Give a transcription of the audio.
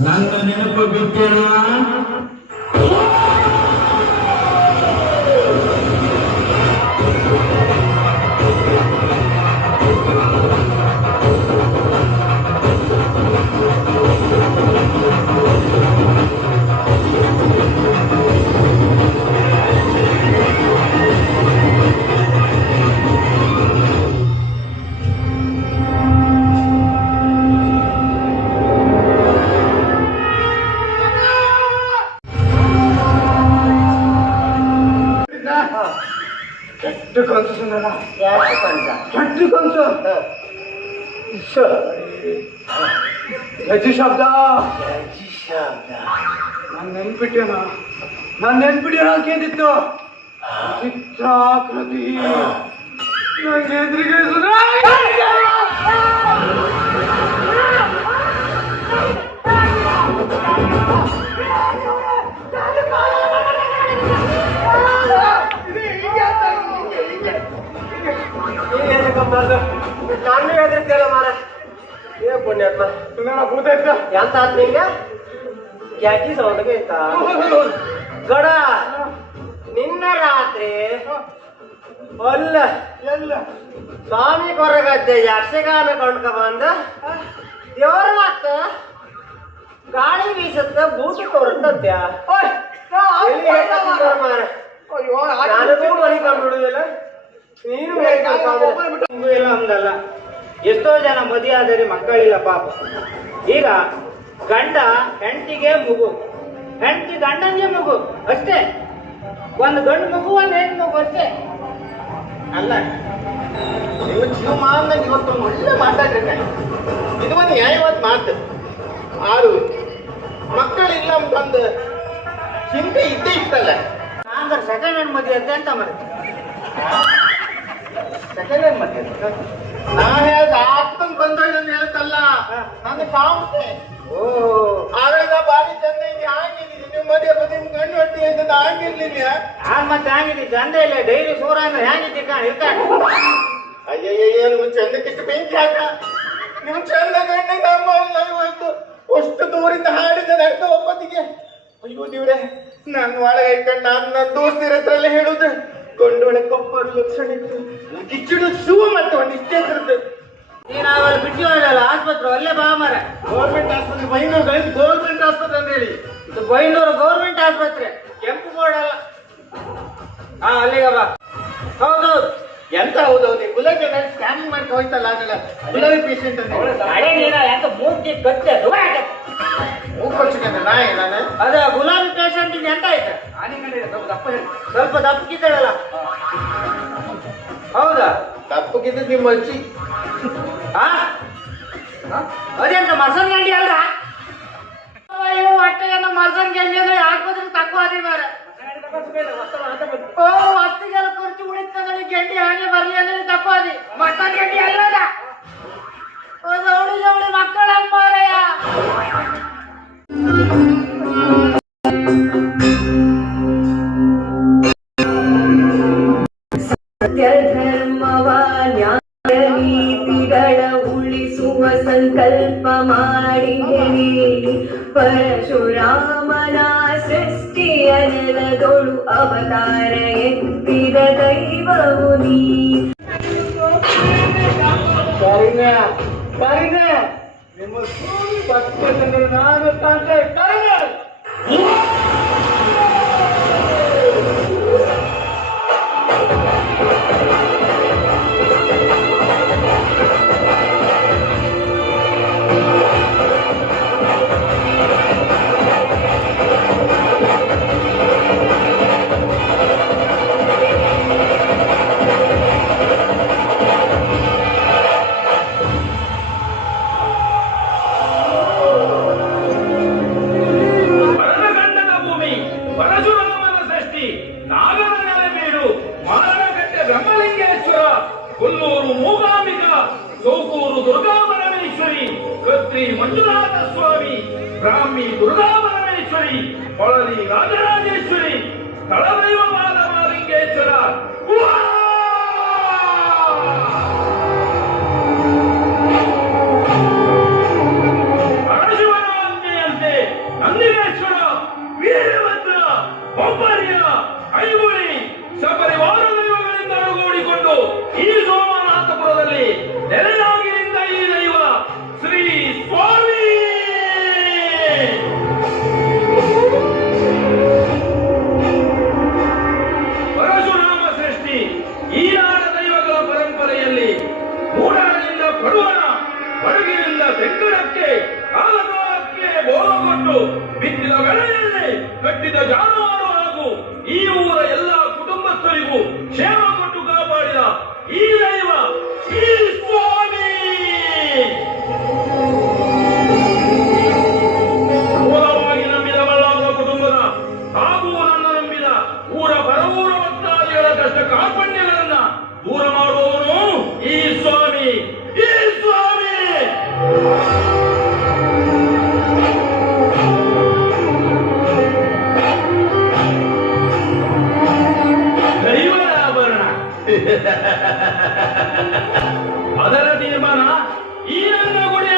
ನನ್ನ ನೆನಪು ಬಿಟ್ಟಿಲ್ಲ ಯಾಕೆ ಕನ್ಸ ಕೆಟ್ಟ ಕನಸು ಯಜಿ ಶಬ್ದ. ನಾನು ನೆನ್ಪಿಟ್ಟೇನ? ನಾನು ನೆನ್ಪಿಡಿಯೋಣ ಕೇಳಿತ್ತು ಚಿತ್ರಾಕೃತಿ. ನಂಗೆ ಎದುರಿಗೆ ನಾನು ಹೆದರ್ತಿಯಲ್ಲ ಮಾರ ಏ ಪುಣ್ಯಾತ್ಮ. ಭೂತ ಇದ್ದ ಎಂತ ಆತ್ ನಿಂಗ? ಜಾತಿ ಸೌಂಡ್ಗೆ ಇತ್ತ. ಗಡ ನಿನ್ನ ರಾತ್ರಿ ಅಲ್ಲ. ಎಲ್ಲ. ಸ್ವಾಮಿ ಕೊರಗದ್ದೆ ಯಕ್ಷಗಾನ ಕೊಂಡ್ಕ ಬಂದ. ದೇವ್ರ ಮಾತ ಗಾಳಿ ಬೀಸತ್ತ ಬೂಟು ಅಯ್ಯೋ ನನಗೂ ಮನೆ ಕಂಡುಬಿಡುದಿಲ್ಲ ನೀನು ಇಲ್ಲ ಅಂದಲ್ಲ. ಎಷ್ಟೋ ಜನ ಮದುವೆ ಆದರೆ ಮಕ್ಕಳಿಲ್ಲ ಪಾಪ. ಈಗ ಗಂಡ ಹೆಂಡತಿಗೆ ಮಗು. ಹೆಂಡತಿ ಗಂಡನಿಗೆ ಮಗು ಅಷ್ಟೇ. ಒಂದು ಗಂಡು ಮಗು, ಒಂದು ಹೆಣ್ಣು ಮಗು ಅಷ್ಟೇ. ಅಲ್ಲ ನಿಮ್ಮ ಜೀವಮಾನ ಒಳ್ಳೆ ಮಾತಾಡ್ರಿ ಇದು ಒಂದು ನ್ಯಾಯವಾದ ಮಾತು. ಆರು ಮಕ್ಕಳಿಲ್ಲ ಅಂತಂದು ಚಿಂತೆ ಇದ್ದೇ ಇತ್ತಲ್ಲ. ಅಂದ್ರೆ ಸೆಕೆಂಡ್ ಹ್ಯಾಂಡ್ ಮದುವೆ ಅಂತ ಮಾಡಿ ಸೆಕೆಂಡ್ ಹ್ಯಾಂಡ್ ಮತ್ತೆ ನಾ ಹೇಳ್ದ ಬಂದೋಯ್ತು ಅಂತ ಹೇಳ್ತಲ್ಲ ನನ್ನ ಕಾಮತೆ ಓ. ಆವಾಗ ಬಾರಿ ಚಂದ ಇದೆ ಆಗಿದ್ದೀನಿ. ನೀವು ಮದುವೆ ಬಂದು ನಿಮ್ ಗಂಡು ಹೊಟ್ಟಿ ಆ ಮತ್ತೆ ಚಂದ ಇಲ್ಲ. ಡೈಲಿ ಸೂರ ಅಂದ್ರೆ ಹ್ಯಾಂಗಿದ್ದಿ ಕಾ ಇರ್ತಾನೆ ಅಯ್ಯಯ್ಯ ನೀವು ಚಂದಕ್ಕಿಷ್ಟು ಬೆಂಕಿ ಹಾಕ? ನೀವು ಚಂದ ಗಂಡ ನಮ್ಮ ಇವತ್ತು ಅಷ್ಟು ದೂರಿಂದ ಹಾಡಿದ ನಡ್ಕ ಒಪ್ಪತ್ತಿಗೆ ಅಯ್ಯೋ ದೇವ್ರೆ ನನ್ನ ಒಳಗೆ ಇಟ್ಕೊಂಡು ನಾನು ನನ್ನ ದೋಸ್ತಿರ ಹತ್ರ ಹೇಳುದು. ಗೊಂಡೊಳೆ ಕೊಪ್ಪರು ಲಕ್ಷಣ ಇತ್ತು ಕಿಚ್ಚುಡು ಶೂ ಮತ್ತೆ ಒಂದು ಇಷ್ಟೇ ಇರ್ತದೆ ನೀನು ಅವಳು ಬಿಟ್ಟು ಹೋಗಲ್ಲ ಆಸ್ಪತ್ರೆ ಅಲ್ಲೇ ಬಾ ಮರ ಗೌರ್ಮೆಂಟ್ ಆಸ್ಪತ್ರೆ ಬೈನೂರು ಗೌರ್ಮೆಂಟ್ ಆಸ್ಪತ್ರೆ ಅಂತ ಹೇಳಿ ಇದು ಬೈನೂರು ಗೌರ್ಮೆಂಟ್ ಆಸ್ಪತ್ರೆ. ಕೆಂಪು ಬೋರ್ಡ್ ಅಲ್ಲ. ಹಾ ಅಲ್ಲಿಗೆ ಬಾ. ಹೌದು. ಎಂತ ಹೌದೌದು ಗುಲಾಬಿ ಸ್ಕ್ಯಾನಿಂಗ್ ಮಾಡಿ ಹೋಯ್ತಲ್ಲ ಆಗಲ್ಲ ಗುಲಾಬಿ ಪೇಷಂಟ್ ಅಂತ ಅದೇ ಯಾಕೆ ಮೂರ್ತಿ ಕತ್ತೆ ಮೂಕೊಚ್ಚಿಕೊಂಡೆ ನಾಯಿ ನಾನು ಅದೇ ಗುಲಾಬಿ ಪೇಷಂಟ್ ಎಂತ ಆಯ್ತು? ಸ್ವಲ್ಪ ದಪ್ಪ ಸ್ವಲ್ಪ ದಪ್ಪಕ್ಕಿದ್ದಾಳಲ್ಲ ತಪ್ಪಗಿದ್ದು ನಿಮ್ಮ ಅಜ್ಜಿ ಹಾ ಅದೇಂತ ಮಸನ್ ಗಂಡಿ ಅಲ್ರ ಅಯ್ಯೋ ಹೊಟ್ಟೆಗೆ ಮಸನ್ ಗಂಡಿ ಅಂದ್ರೆ ಆಸ್ಪತ್ರೆ ತಕ್ಕೋ ಅದೇ ಮಾರ ಓ ಹತ್ತಿಗೆಲ್ಲ ಖರ್ಚು ಉಳಿತಂದ್ರೆ ಗೆಂಡಿ ಹಾಗೆ ಬರ್ಲಿ ಅಂದ್ರೆ ತಕ್ಕೋ ಅದಿ ಮಸನ್ ಗಂಡಿ ಅಲ್ಲದ ಜವಳಿ ಜವಳಿ ನೆಲದೊಳು ಅವತಾರ ಎತ್ತಿದ ದೈವವು ನೀ ಕಾರಿನ ಕಾರಿನ ನಿಮ್ಮ ಸ್ವಾಮಿ ಭಕ್ತನನ್ನು ನಾನು ಕಾಣ್ತಾ ಕಾರಿನ ನಾಗರ ನೆಲೆಬೀಡು ಮಾರಣಗಟ್ಟೆ ಬ್ರಹ್ಮಲಿಂಗೇಶ್ವರ, ಕೊಲ್ಲೂರು ಮೂಗಾಂಬಿಕ ಸೋಕೂರು ದುರ್ಗಾಪರಮೇಶ್ವರಿ ಕತ್ರಿ ಮಂಜುನಾಥ ಸ್ವಾಮಿ ಬ್ರಾಹ್ಮಿ ದುರ್ಗಾಪರಮೇಶ್ವರಿ ಹೊಳಲಿ ರಾಜರಾಜೇಶ್ವರಿ ಸ್ಥಳದೈವ ಮಾಲಿಂಗೇಶ್ವರ ಕ್ಷೇಮ ಕೊಟ್ಟು ಕಾಪಾಡಿದ ಈ ದೈವ ಈ ಸ್ವಾಮಿ. ಮೂಲವಾಗಿ ನಂಬಿದ ಬಳ್ಳಾಪುರ ಕುಟುಂಬದ ಹಾಗೂ ನಂಬಿದ ಊರ ಬರವೂರ ಭಕ್ತಾದಿಗಳ ಕಷ್ಟ ಕಾರ್ಪಣ್ಯಗಳನ್ನ ದೂರ ಮಾಡುವವನು ಅದರ ತೀರ್ಮಾನ ಈ ನನ್ನ ಗುಡಿಯ